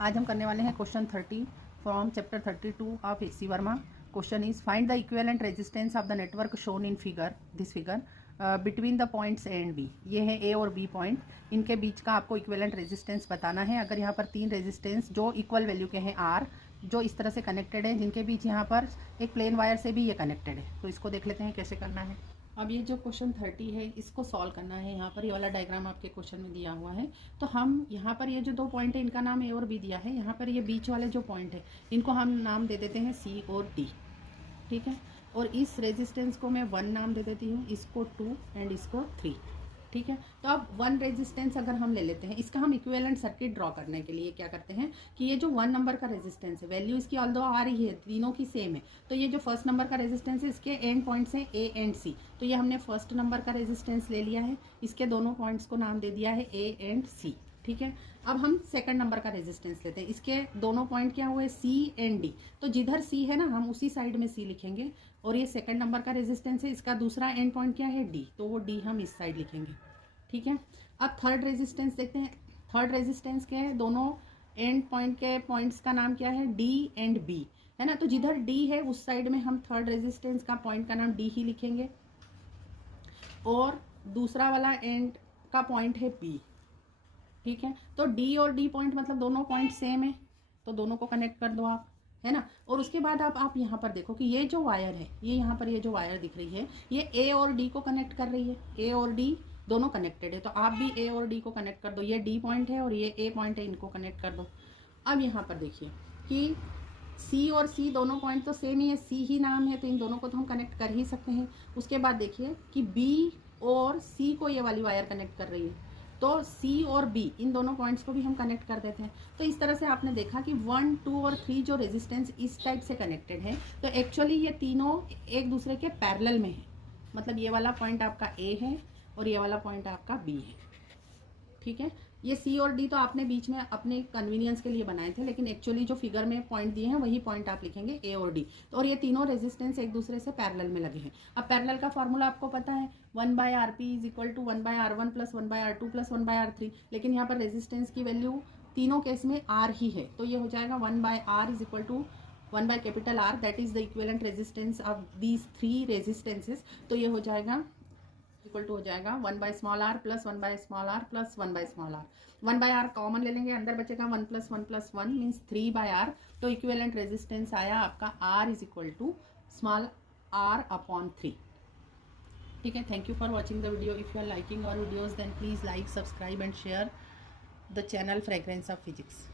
आज हम करने वाले हैं question 30 from chapter 32 of AC Verma. Question is find the equivalent resistance of the network shown in figure between the points A and B. ये है ए और बी पॉइंट, इनके बीच का आपको इक्विवेलेंट रेजिस्टेंस बताना है। अगर यहाँ पर तीन रेजिस्टेंस जो इक्वल वैल्यू के हैं आर, जो इस तरह से कनेक्टेड है, जिनके बीच यहाँ पर एक प्लेन वायर से भी ये कनेक्टेड है, तो इसको देख लेते हैं कैसे करना है। अब ये जो क्वेश्चन 30 है इसको सॉल्व करना है। यहाँ पर ये वाला डायग्राम आपके क्वेश्चन में दिया हुआ है। तो हम यहाँ पर ये जो दो पॉइंट है इनका नाम ए और बी दिया है। यहाँ पर ये बीच वाले जो पॉइंट है इनको हम नाम दे देते हैं सी और डी, ठीक है। और इस रेजिस्टेंस को मैं 1 नाम दे देती हूँ, इसको 2 एंड इसको 3, ठीक है। तो अब 1 रेजिस्टेंस अगर हम ले लेते हैं, इसका हम इक्विवेलेंट सर्किट ड्रॉ करने के लिए क्या करते हैं कि ये जो 1 नंबर का रेजिस्टेंस है, वैल्यू इसकी ऑल्दो आ रही है, तीनों की सेम है, तो ये जो फर्स्ट नंबर का रेजिस्टेंस है इसके एंड पॉइंट्स हैं ए एंड सी, तो ये हमने फर्स्ट नंबर का रेजिस्टेंस ले लिया है। इसके दोनों पॉइंट्स को नाम दे दिया है ए एंड सी, ठीक है। अब हम सेकंड नंबर का रेजिस्टेंस लेते हैं। इसके दोनों पॉइंट क्या हुए, सी एंड डी, तो जिधर सी है ना हम उसी साइड में सी लिखेंगे। और ये सेकंड नंबर का रेजिस्टेंस है, इसका दूसरा एंड पॉइंट क्या है, डी, तो वो डी हम इस साइड लिखेंगे, ठीक है। अब थर्ड रेजिस्टेंस देखते हैं। थर्ड रेजिस्टेंस के दोनों एंड पॉइंट के पॉइंट्स का नाम क्या है, डी एंड बी, है ना। तो जिधर डी है उस साइड में हम थर्ड रेजिस्टेंस का पॉइंट का नाम डी ही लिखेंगे, और दूसरा वाला एंड का पॉइंट है बी, ठीक है। तो डी और डी पॉइंट मतलब दोनों पॉइंट सेम है, तो दोनों को कनेक्ट कर दो आप, है ना। और उसके बाद आप यहाँ पर देखो कि ये जो वायर है, ये यहाँ पर ये जो वायर दिख रही है, ये ए और डी को कनेक्ट कर रही है। ए और डी दोनों कनेक्टेड है, तो आप भी ए और डी को कनेक्ट कर दो। ये डी पॉइंट है और ये ए पॉइंट है, इनको कनेक्ट कर दो। अब यहाँ पर देखिए कि सी और सी दोनों पॉइंट तो सेम ही है, सी ही नाम है, तो इन दोनों को तो हम कनेक्ट कर ही सकते हैं। उसके बाद देखिए कि बी और सी को ये वाली वायर कनेक्ट कर रही है, तो सी और बी इन दोनों पॉइंट्स को भी हम कनेक्ट कर देते हैं। तो इस तरह से आपने देखा कि 1, 2 और 3 जो रेजिस्टेंस इस टाइप से कनेक्टेड है, तो एक्चुअली ये तीनों एक दूसरे के पैरेलल में है। मतलब ये वाला पॉइंट आपका ए है और ये वाला पॉइंट आपका बी है, ठीक है। ये सी और डी तो आपने बीच में अपने कन्वीनियंस के लिए बनाए थे, लेकिन एक्चुअली जो फिगर में पॉइंट दिए हैं वही पॉइंट आप लिखेंगे ए और डी। तो और ये तीनों रेजिस्टेंस एक दूसरे से पैरेलल में लगे हैं। अब पैरेलल का फॉर्मूला आपको पता है, 1/Rp = 1/R1 + 1/R2 + 1/R3, लेकिन यहाँ पर रेजिस्टेंस की वैल्यू तीनों केस में आर ही है, तो ये हो जाएगा 1/R = 1/R, that is the equivalent resistance of these 3 resistances. तो ये हो जाएगा इक्वल टू हो जाएगा 1/r + 1/r + 1/r। 1/r common ले लेंगे, अंदर बचेगा 1 + 1 + 1 मीन्स 3/r। तो इक्विवेलेंट रेजिस्टेंस आया आपका r = r/3, ठीक है। Thank you for watching the video. If you are liking our videos then please like, subscribe and share the channel fragrance of physics.